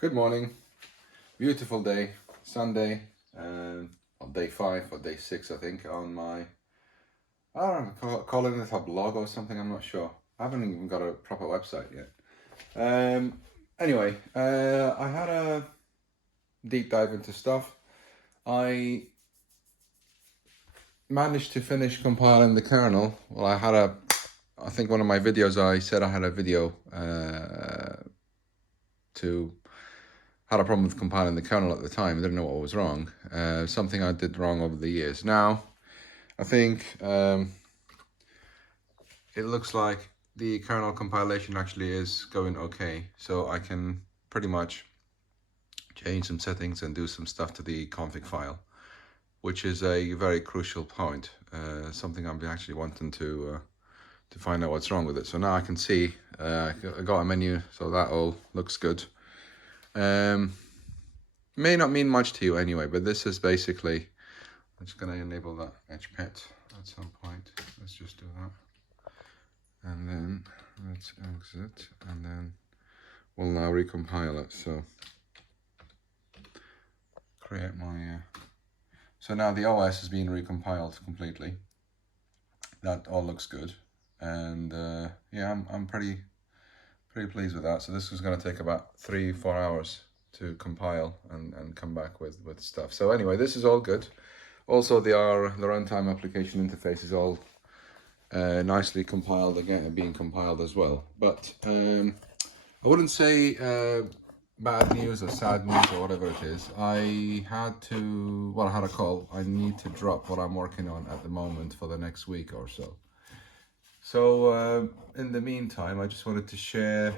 Good morning, beautiful day, Sunday, on day 5 or day 6 I think on my, I don't know, calling it a blog or something, I'm not sure. I haven't even got a proper website yet. Anyway, I had a deep dive into stuff. I managed to finish compiling the kernel. Well, I think one of my videos I said I had a video had a problem with compiling the kernel at the time. I didn't know what was wrong. Something I did wrong over the years. Now, I think it looks like the kernel compilation actually is going okay. So I can pretty much change some settings and do some stuff to the config file, which is a very crucial point. Something I'm actually wanting to find out what's wrong with it. So now I can see I got a menu, so that all looks good. May not mean much to you anyway, but this is basically, I'm just going to enable that edge pet at some point. Let's just do that. And then let's exit, and then we'll now recompile it. So create my, so now the OS is being recompiled completely. That all looks good. And yeah, I'm pretty pleased with that. So this is going to take about 3-4 hours to compile and come back with stuff. So anyway, this is all good. Also, the runtime application interface is all nicely compiled again, being compiled as well. But I wouldn't say bad news or sad news or whatever it is. I had a call. I need to drop what I'm working on at the moment for the next week or so. So in the meantime, I just wanted to share,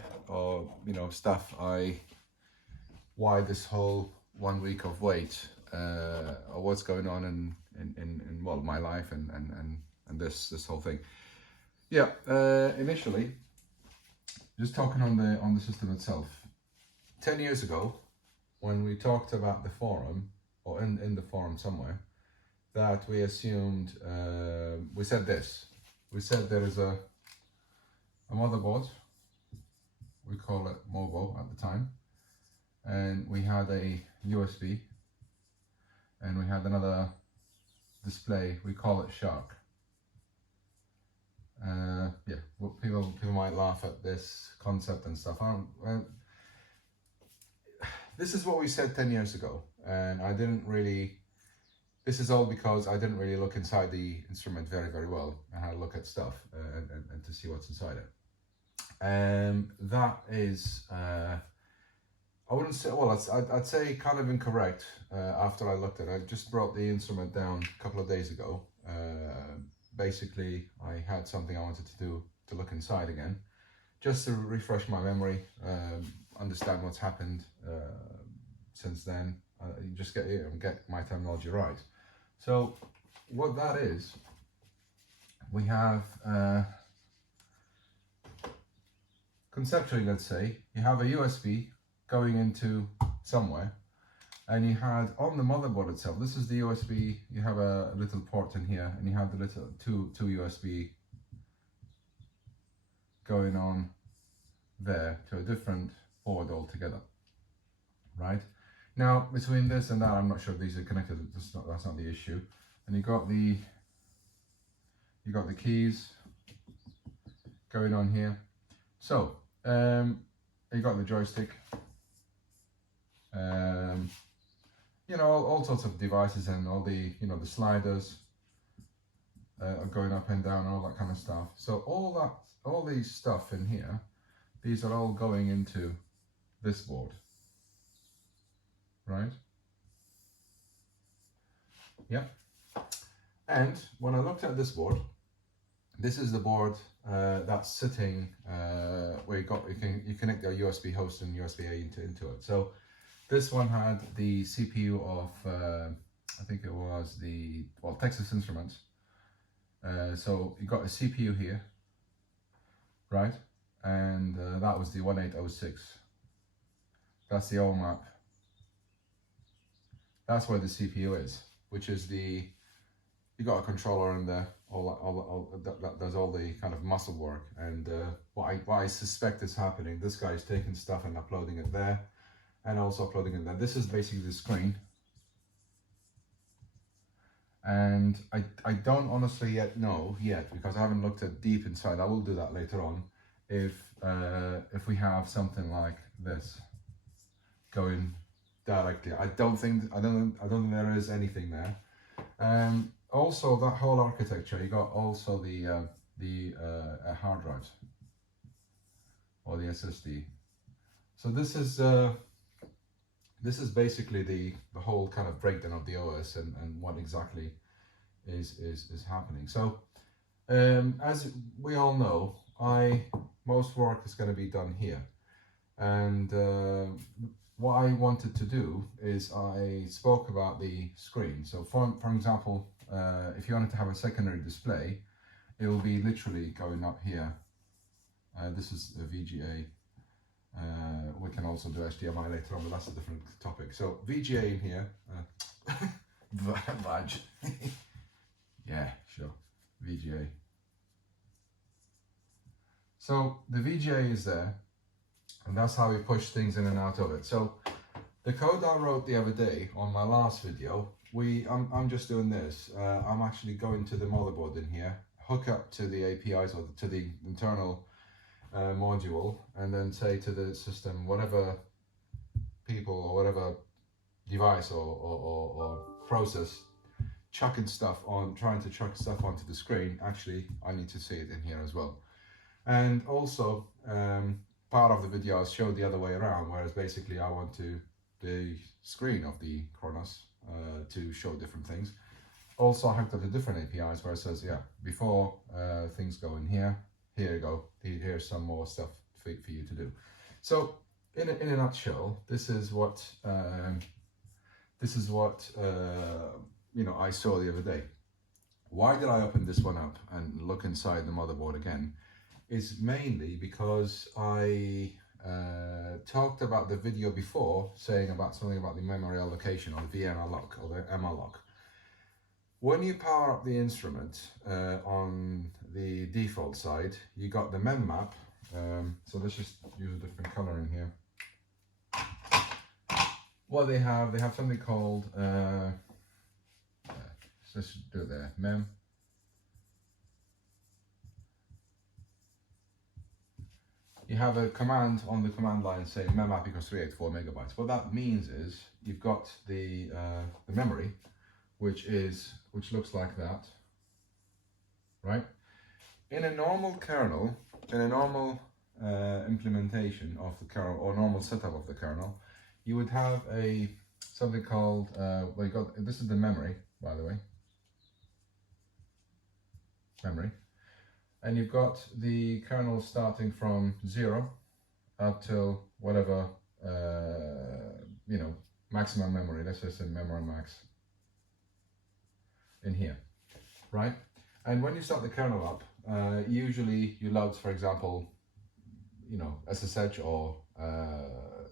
stuff why this whole 1 week of wait, or what's going on in well, my life and this whole thing. Yeah, initially, just talking on the system itself. 10 years ago, when we talked about the forum, or in the forum somewhere, that we assumed, we said this. We said there is a motherboard, we call it mobile at the time, and we had a USB, and we had another display, we call it Shark. Yeah, well, people might laugh at this concept and stuff. This is what we said 10 years ago, and I didn't really, this is all because I didn't really look inside the instrument very well. I had to look at stuff and to see what's inside it. That is, I wouldn't say, well, I'd say kind of incorrect after I looked at it. I just brought the instrument down a couple of days ago. Basically, I had something I wanted to do to look inside again, just to refresh my memory, understand what's happened since then. You just get my terminology right. So what that is, we have, conceptually, let's say, you have a USB going into somewhere, and you had on the motherboard itself, this is the USB, you have a little port in here, and you have the little two USB going on there to a different board altogether, right? Now, between this and that, I'm not sure if these are connected, that's not the issue. And you got the keys going on here. So, you got the joystick, all sorts of devices and all the, the sliders are going up and down and all that kind of stuff. So all these stuff in here, these are all going into this board, right? Yeah. And when I looked at this board, this is the board that's sitting where you connect your USB host and USB-A into it. So this one had the CPU of I think it was Texas Instruments. So you got a CPU here, right? And that was the 1806. That's the OMAP. That's where the CPU is, which is you got a controller in there, that does all the kind of muscle work. And what I suspect is happening, this guy is taking stuff and uploading it there, and also uploading it there. This is basically the screen. And I don't honestly yet know because I haven't looked at deep inside. I will do that later on. If we have something like this going directly, I don't think there is anything there. Also, that whole architecture, you got also the hard drives or the SSD. So this is basically the whole kind of breakdown of the OS and what exactly is happening. So as we all know, most work is going to be done here, and what I wanted to do is I spoke about the screen. So for example, if you wanted to have a secondary display, it will be literally going up here. This is a VGA. We can also do HDMI later on, but that's a different topic. So VGA in here, VAG. Yeah, sure, VGA. So the VGA is there, and that's how we push things in and out of it. So the code I wrote the other day on my last video, I'm just doing this. I'm actually going to the motherboard in here, hook up to the APIs or to the internal module, and then say to the system, whatever people or whatever device or process chucking stuff on, trying to chuck stuff onto the screen, actually I need to see it in here as well. And also part of the video I showed the other way around, whereas basically I want the screen of the Kronos to show different things. Also I hooked up to different APIs where it says, yeah, before things go in here, here you go, here's some more stuff for you to do. So in a nutshell, this is what you know, I saw the other day. Why did I open this one up and look inside the motherboard again? Is mainly because I talked about the video before, saying about something about the memory allocation or the VM lock or the ML lock. When you power up the instrument on the default side, you got the mem map. So let's just use a different color in here. What they have something called, let's do it there, mem. You have a command on the command line saying mem map equals 384 megabytes. What that means is you've got the memory, which looks like that, right? In a normal kernel, in a normal implementation of the kernel or normal setup of the kernel, you would have something called this is the memory, by the way, memory, and you've got the kernel starting from 0 up till whatever you know, maximum memory. Let's just say memory max in here, right? And when you start the kernel up, usually you load, for example, you know, SSH or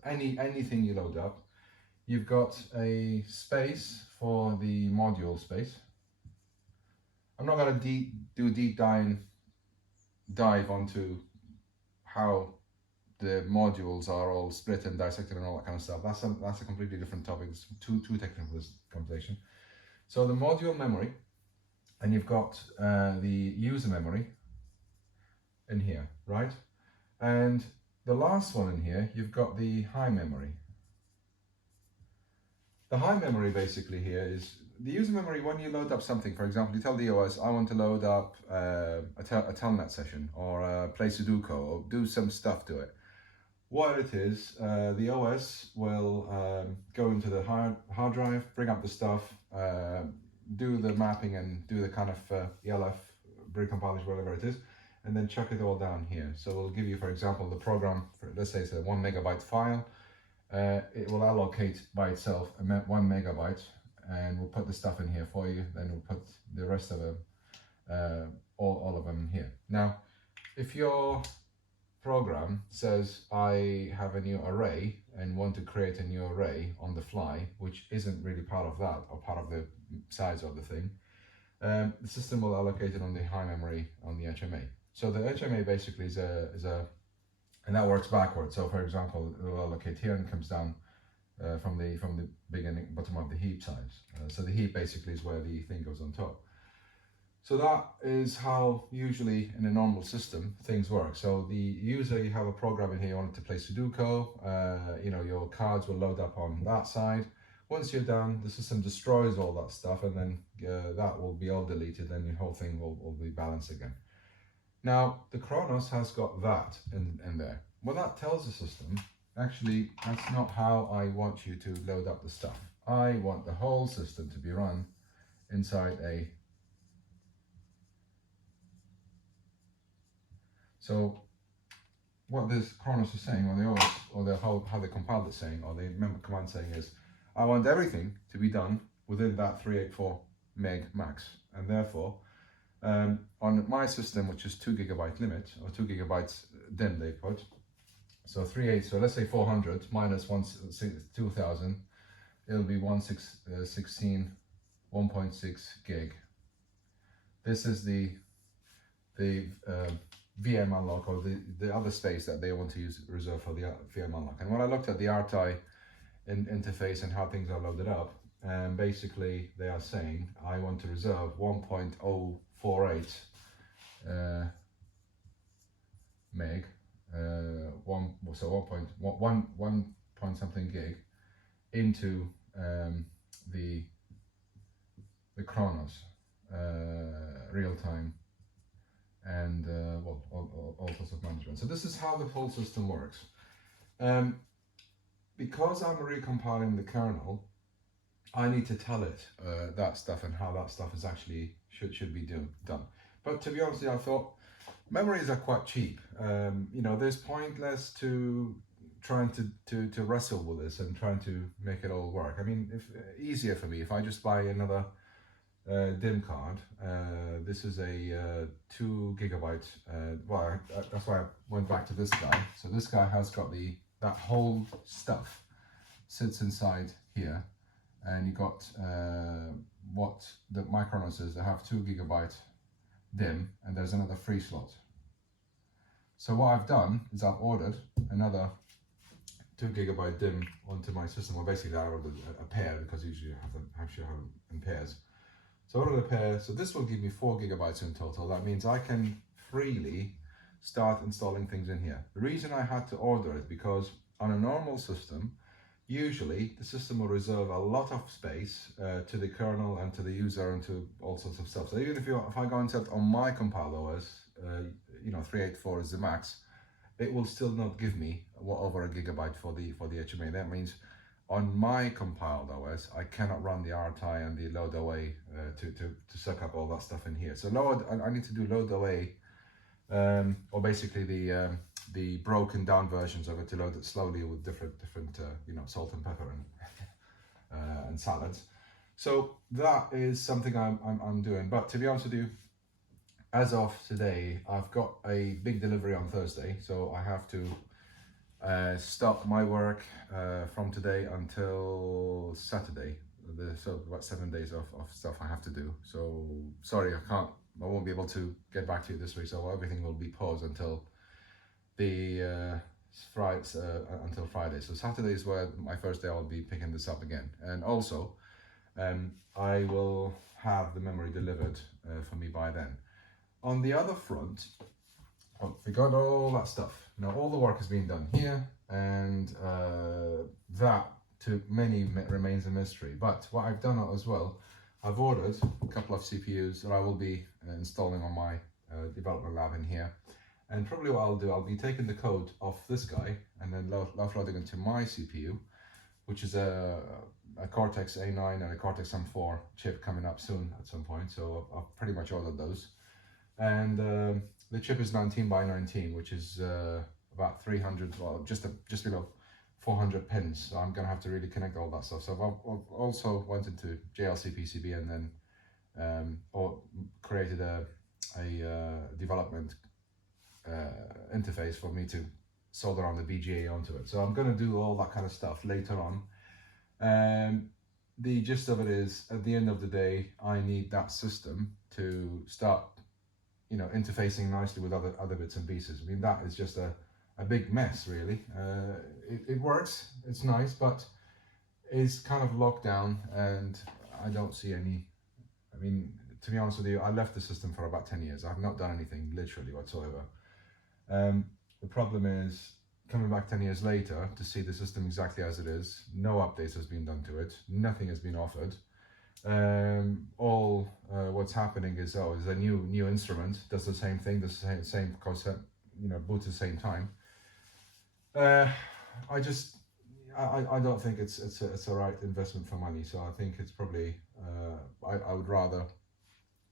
anything you load up. You've got a space for the module space. I'm not going to do a deep dive onto how the modules are all split and dissected and all that kind of stuff. That's a completely different topic. It's too technical for this conversation. So the module memory, and you've got the user memory in here, right? And the last one in here, you've got the high memory. The high memory basically here is the user memory. When you load up something, for example, you tell the OS, I want to load up a telnet session or play Sudoku or do some stuff to it. What it is, the OS will go into the hard drive, bring up the stuff, do the mapping and do the kind of ELF, recompilation, whatever it is, and then chuck it all down here. So we'll give you, for example, the program, let's say it's a 1 megabyte file. It will allocate by itself 1 megabyte, and we'll put the stuff in here for you. Then we'll put the rest of them, all of them in here. Now, if your program says I have a new array and want to create a new array on the fly, which isn't really part of that or part of the size of the thing, the system will allocate it on the high memory on the HMA. So the HMA basically is a and that works backwards. So for example, it will allocate here and comes down from the beginning bottom of the heap side. So the heap basically is where the thing goes on top. So that is how usually in a normal system things work. So the user, you have a program in here, you want it to play Sudoku, you know, your cards will load up on that side. Once you're done, the system destroys all that stuff, and then that will be all deleted, and your whole thing will be balanced again. Now, the Kronos has got that in there. What that tells the system, actually, that's not how I want you to load up the stuff. I want the whole system to be run inside a... So what this Kronos is saying, or the OS, or the how the compiler is saying, or the member command saying is, I want everything to be done within that 384 meg max, and therefore on my system, which is 2 GB limit, or 2 GB DIMM they put, so 38, so let's say 400 minus 2000, it'll be 116 1.6 gig. This is the VM unlock, or the other space that they want to use reserved for the VM unlock. And when I looked at the RTI interface and how things are loaded up, basically they are saying I want to reserve 1.048 meg, so 1 point something gig into the Kronos real time and well, all sorts of management. So this is how the whole system works. Because I'm recompiling the kernel, I need to tell it that stuff and how that stuff is actually should be done. But to be honest, I thought memories are quite cheap. You know, there's pointless to trying to wrestle with this and trying to make it all work. I mean, if easier for me if I just buy another DIMM card. This is a 2 GB. Well, that's why I went back to this guy. So this guy has got that whole stuff sits inside here, and you got what the Kronos is. They have 2 GB DIMM, and there's another free slot. So what I've done is I've ordered another 2 GB DIMM onto my system. Well, basically I ordered a pair, because usually I have them in pairs. So I ordered a pair, so this will give me 4 GB in total. That means I can freely start installing things in here. The reason I had to order it, because on a normal system, usually the system will reserve a lot of space to the kernel and to the user and to all sorts of stuff. So even if I go and set on my compiled OS, you know, 384 is the max, it will still not give me over a gigabyte for the HMA. That means on my compiled OS, I cannot run the RTI and the load away to suck up all that stuff in here. So I need to do load away, or basically the broken down versions of it to load it slowly with different you know, salt and pepper and salads. So that is something I'm doing. But to be honest with you, as of today, I've got a big delivery on Thursday, so I have to stop my work from today until Saturday. So about 7 days of stuff I have to do. So sorry, I won't be able to get back to you this week. So everything will be paused until the until Friday. So Saturday is where my first day I'll be picking this up again. And also, I will have the memory delivered for me by then. On the other front, we got all that stuff. Now all the work is being done here, and that to many remains a mystery. But what I've done as well, I've ordered a couple of CPUs that I will be installing on my development lab in here. And probably what I'll do, I'll be taking the code off this guy and then offloading it to my CPU, which is a Cortex A9 and a Cortex M4 chip coming up soon at some point. So I've pretty much ordered those. And the chip is 19 by 19, which is about 300, well, just below 400 pins. So I'm gonna have to really connect all that stuff. So I've also went into JLC PCB and then or created a development interface for me to solder on the VGA onto it. So I'm gonna do all that kind of stuff later on. The gist of it is, at the end of the day, I need that system to start, you know, interfacing nicely with other bits and pieces. I mean, that is just a big mess, really. It works, it's nice, but is kind of locked down, and I don't see any. I mean, to be honest with you, I left the system for about 10 years. I've not done anything literally whatsoever. The problem is coming back 10 years later to see the system exactly as it is. No updates has been done to it. Nothing has been offered. What's happening is, is a new instrument, does the same thing, does the same concept, boots at the same time. I don't think it's a right investment for money. So I think it's probably I would rather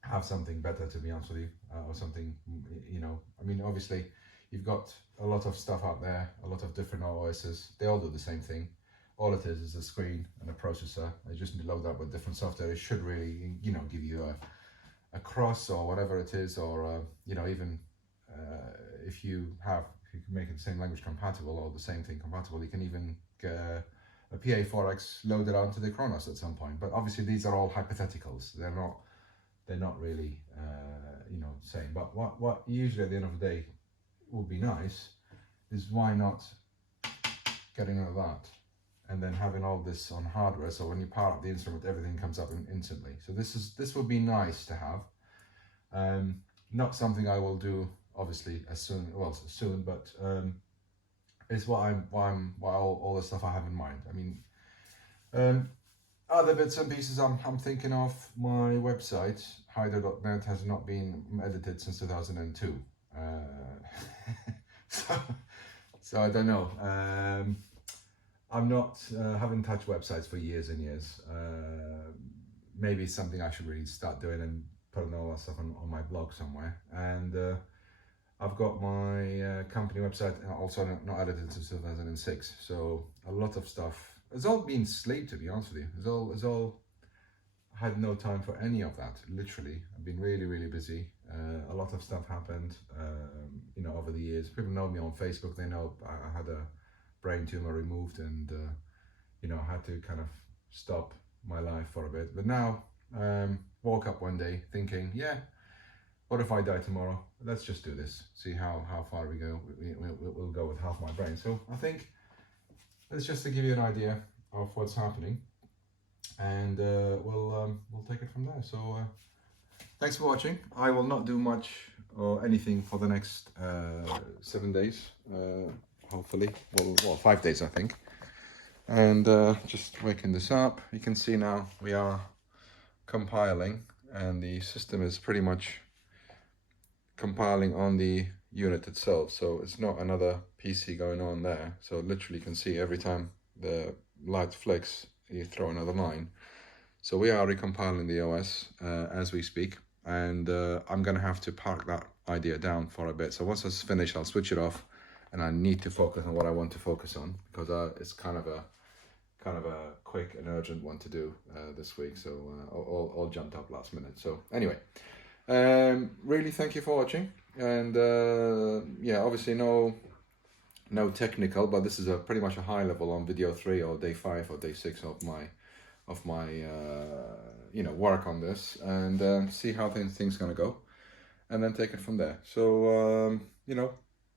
have something better, to be honest with you, or something, I mean, obviously you've got a lot of stuff out there, a lot of different OSs. They all do the same thing. All it is a screen and a processor. They just load up with different software. It should really, give you a cross or whatever it is, or even if you can make it the same language compatible or the same thing compatible, you can even get a PA4X loaded onto the Kronos at some point. But obviously these are all hypotheticals. They're not really saying. But what usually at the end of the day would be nice is, why not getting rid of that and then having all this on hardware, so when you power up the instrument everything comes up instantly. So this would be nice to have. Not something I will do obviously as soon, but it's what all the stuff I have in mind. I mean, other bits and pieces I'm thinking of. My website Heider.net has not been edited since 2002. So I don't know. I'm not haven't touched websites for years and years. Maybe it's something I should really start doing and putting all that stuff on my blog somewhere. And I've got my company website also not edited since 2006. So a lot of stuff. It's all been sleep, to be honest with you. It's all had no time for any of that. Literally, I've been really busy. A lot of stuff happened, over the years. People know me on Facebook. They know I had a brain tumor removed, and I had to kind of stop my life for a bit. But now, woke up one day thinking, yeah, what if I die tomorrow? Let's just do this. See how far we go. We'll go with half my brain. So I think it's just to give you an idea of what's happening, and we'll take it from there. So thanks for watching. I will not do much or anything for the next 7 days. Hopefully, well, 5 days I think. And just waking this up. You can see now we are compiling, and the system is pretty much compiling on the unit itself. So it's not another PC going on there. So literally you can see every time the light flicks, you throw another line. So we are recompiling the OS as we speak. And I'm gonna have to park that idea down for a bit. So once it's finished, I'll switch it off, and I need to focus on what I want to focus on, because it's kind of a quick and urgent one to do this week. So all jumped up last minute. So anyway, really thank you for watching. And yeah, obviously no technical, but this is pretty much a high level on video 3 or day 5 or day 6 of my work on this, and see how things gonna go, and then take it from there. So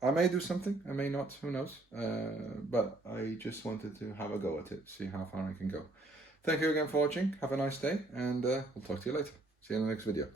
I may do something, I may not, who knows, but I just wanted to have a go at it, see how far I can go. Thank you again for watching. Have a nice day, and we'll talk to you later. See you in the next video.